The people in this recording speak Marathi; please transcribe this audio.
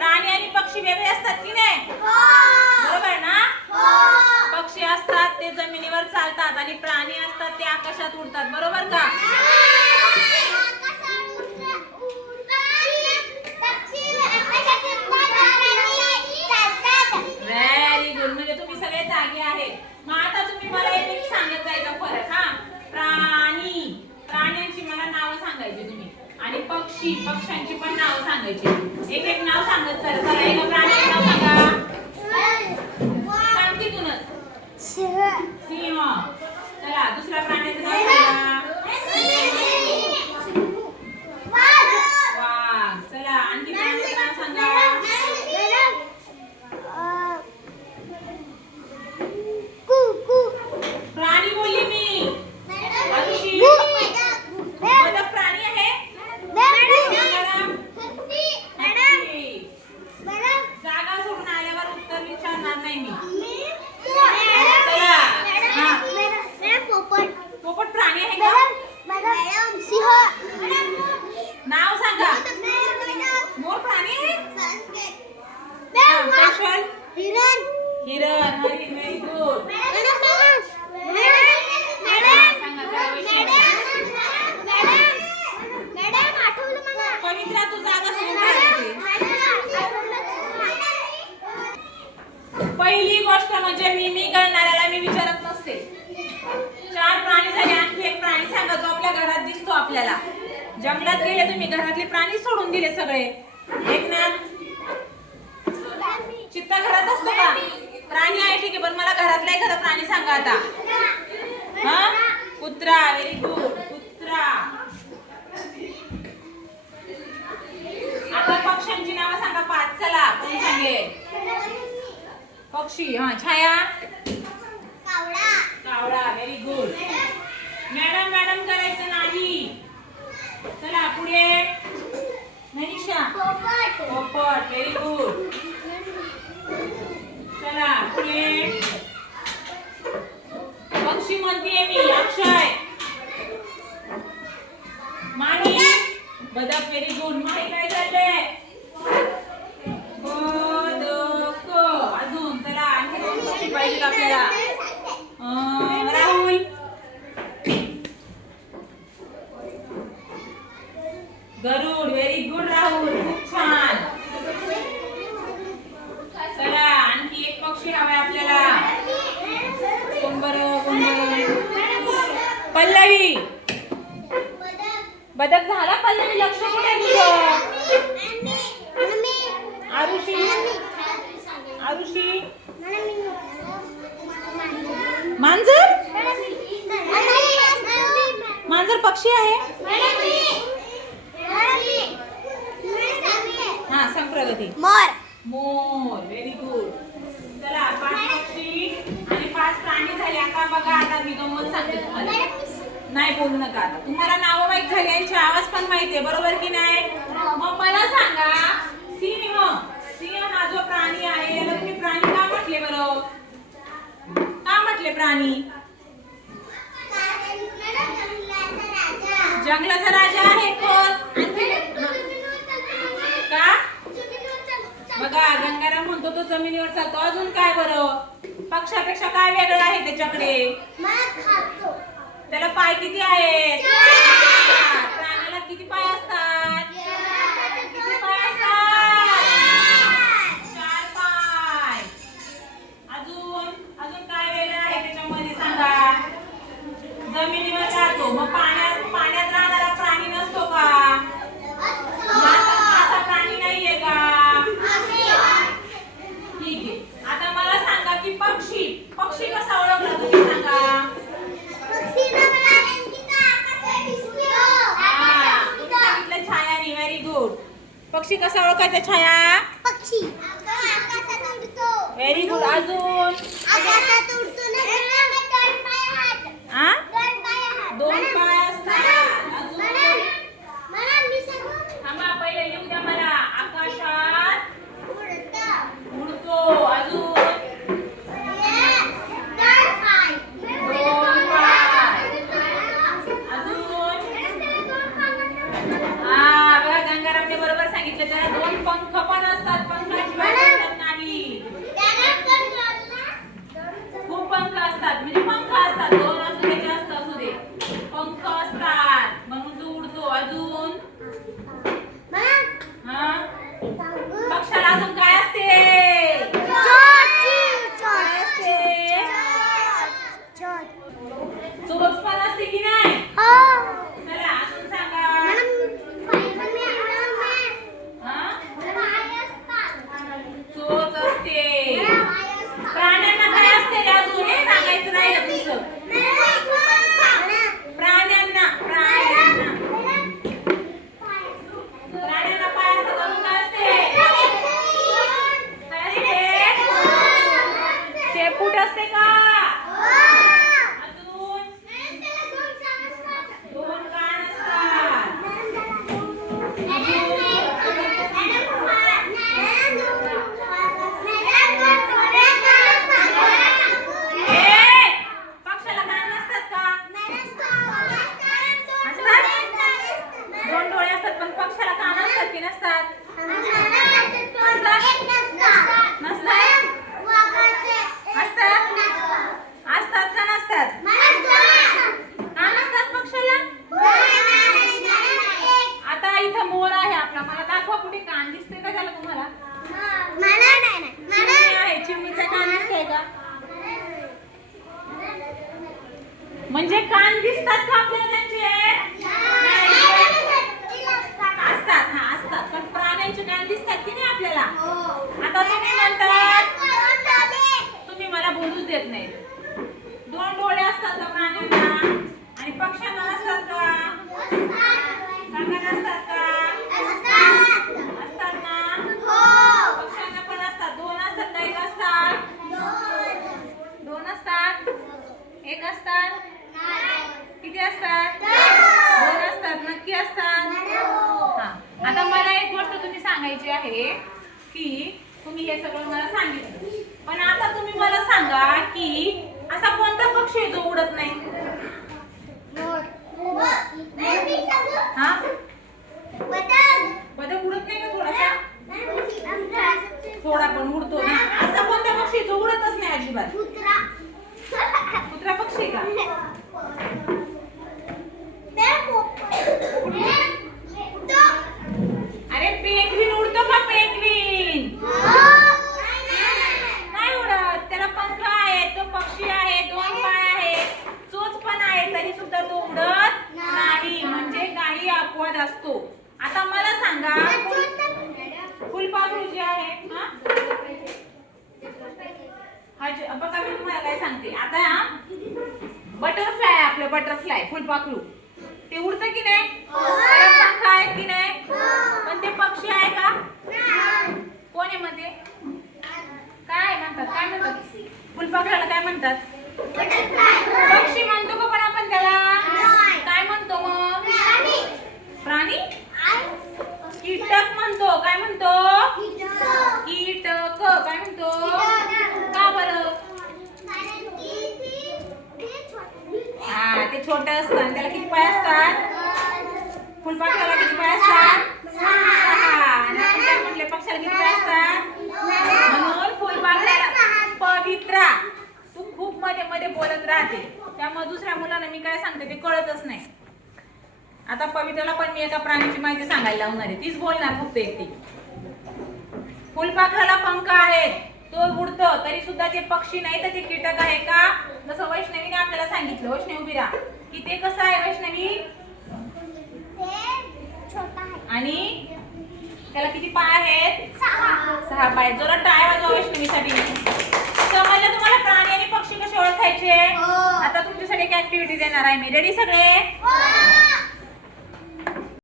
प्राणी आणि पक्षी वेगळे असतात की नाही? बरोबर ना? पक्षी असतात ते जमिनीवर चालतात आणि प्राणी असतात ते आकाशात उडतात. बरोबर का? Very good. म्हणजे तुम्ही सगळे जागे आहेत. मग आता तुम्ही मला एक सांगत जायचा फरक. हा, प्राण्यांची मला नावं सांगायची तुम्ही आणि पक्ष्यांची पण नावं सांगायची. एक एक नाव सांगत चला. एका प्राण्याचं नाव सांगा. सांग तिथूनच. सिंह. चला दुसऱ्या प्राण्याचं नाव सांगा. वाघ. चला आणखी प्राण्याचं नाव सांगा. प्राणी बोलली मी. आरुषी, बदक प्राणी आहे? जागा सोडून आल्यावर उत्तर विचारणार नाही मी. चला. पोपट प्राणी आहे का? नाव सांगा. मोर प्राणी आहे? हिरण. Very good. पवित्रा तू जागा सोडून पहिली गोष्ट म्हणजे मी करणाऱ्याला मी विचारत नसते. 4 प्राणी झाले. आणखी एक प्राणी सांगा जो आपल्या घरात दिसतो आपल्याला. जंगलात गेले तुम्ही, घरातले प्राणी सोडून दिले सगळे. एकनाथ, चित्ता घरात असतो का? प्राणी आहे ठीक आहे, पण मला घरातला एखादा प्राणी सांगा आता. हा, कुत्रा. Very good. कुत्रा. आता पक्ष्यांची नावं सांगा 5. चला कोण सांगेल? पक्षी. हा, छाया. कावळा. Very good. मॅडम करायचं नाही. चला पुढे. मनीषा. पोपट. Very good. चला पुढे. पक्षी म्हणतीये मी. अक्षय. माही. बदक. Very good. माही काय चाललंय? बदक. अजून चला आणखी 2 पक्षी पाहिजेत आपल्याला. राहुल. गरुड. Very good Rahul. खूप छान. चला आणखी एक पक्षी हवाय आपल्याला. कोण बरं? पल्लवी. बदक झाला. पल्लवी लक्ष कुठे तुझं? आरुषी. मांजर पक्षी आहे? हा, सांग प्रगती. मोर. Very good. चला 5 पक्षी आणि 5 प्राणी झाले. आता बघा, आता मी गंमत सांगते तुम्हाला. नाही बोलू नका आता. तुम्हाला नावं माहित झाली, यांचे आवाज पण माहिती आहे. बरोबर की नाही? मग मला सांगा, सिंह हा जो प्राणी आहे याला तुम्ही प्राणी का म्हटले बरं? का म्हटले प्राणी? जंगलाचा राजा आहे कोण? का? बघा गंगाराम म्हणतो तो जमिनीवर चालतो. अजून काय बरं? पक्षापेक्षा काय वेगळं आहे त्याच्याकडे? त्याला पाय किती आहेत? प्राण्याला किती पाय असतात? किती पाय असतात? 4 पाय. अजून काय वेगळं आहे त्याच्यामध्ये सांगा. जमिनीवर राहतो. मग पाण्यात राहणारा प्राणी नसतो का? मासा प्राणी नाहीये का? ठीक आहे. आता मला सांगा की पक्षी कसा ओळखला तुम्ही सांगा. छायानी. Very good. पक्षी कसा ओळखायचा छाया? Very good. अजून 2 पाय असतात. थांबा पहिले लिहू द्या मला. आकाशात उडतो. अजून 2 पाय. अजून बघा गंगारामने बरोबर सांगितलं. त्याला 2 पंख पण असतात. अजून काय असते? काय असते? चोच पण असते की नाही? चला अजून सांगा. हा? चोच असते. प्राण्यांना काय असते अजून? हे सांगायचं राहिलं तुमचं. प्राण्यांना पाय असतात. अजून काय असते? काय असते? शेपूट असते का? अजून दोन कान असतात. पक्षाला कान नसतात का? दोन डोळे असतात पण पक्षाला कान असतात की नसतात? असतात का नसतात? कान असतात पक्षाला? आता इथं मोर आहे आपला. मला दाखवा कुठे कान दिसते का त्याला तुम्हाला? चिमणी आहे. चिमणीचा कान दिसतोय का? म्हणजे कान दिसतात का आपल्याला त्यांचे? असतात. हा असतात. पण प्राण्यांचे कान दिसतात की नाही आपल्याला? आता तुम्ही म्हणतात तुम्ही मला बोलूच देत नाही. दोन डोळे असतात का प्राण्यांना? आणि पक्ष्यांना नसतात का? सांगा नसतात का? असतात ना? पक्ष्यांना पण असतात. दोन असतात का एक असतात? दोन असतात? एक असतात? किती असतात? दोन असतात. नक्की असतात? हा. आता मला एक गोष्ट तुम्ही सांगायची आहे की तुम्ही हे सगळं मला सांगितलं, पण आता तुम्ही मला सांगा की असा कोणता पक्षी आहे जो उडत नाही? हा? बदक उडत नाही का थोडासा? थोडा पण उडतो ना. असा कोणता पक्षी जो उडतच नाही अजिबात? कुत्रा पक्षी का? अरे पेंग्विन उडतो का? पेंग्विन नाही उडत. त्याला पंख आहे, तो पक्षी आहे, दोन पाय आहे, चोच पण आहे, तरी सुद्धा तो उडत नाही. म्हणजे काही अपवाद असतो. आता मला सांगा फुलपाखरू जे आहे बघा मी तुम्हाला काय सांगते. आता बटरफ्लाय आपलं बटरफ्लाय फुलपाखरू ते उडतं की नाही? पंख आहेत की नाही? पण ते पक्षी आहे का? कोण आहे मध्ये? काय म्हणतात? काय म्हणतात? फुलपाखराला काय म्हणतात? पक्षी म्हणतो का पण आपण त्याला? काय म्हणतो मग? प्राणी? कीटक म्हणतो. काय म्हणतो? कीटक. काय म्हणतो? का बरं? हा ते छोटं असतं. आणि त्याला किती पाय असतात? फुलपाखराला किती पाय असतात? 6. आणि आपण काय म्हटले? पक्षाला किती पाय असतात? म्हणून फुलपाखराला पवित्रा तू खूप मध्ये मध्ये बोलत राहते, त्यामुळे दुसऱ्या मुलांना मी काय सांगते ते कळतच नाही. आता पवित्राला पण मी एका प्राण्याची माहिती सांगायला लावणार आहे. तीच बोलणार फक्त एकटी. फुलपाखराला पंख आहेत, तो उडतो, तरी सुद्धा ते पक्षी नाही तर ते कीटक आहे का? जसं वैष्णवीने आपल्याला सांगितलं. वैष्णवी उभी राहा की ते कसं आहे वैष्णवी? आणि त्याला किती पाय आहेत? 6 पाय. जरा टाळ्या वाजवा वैष्णवीसाठी. समजलं तुम्हाला प्राणी आणि पक्षी कसे ओळखायचे? आता तुमच्यासाठी एक ऍक्टिव्हिटी देणार आहे मी. रेडी सगळे?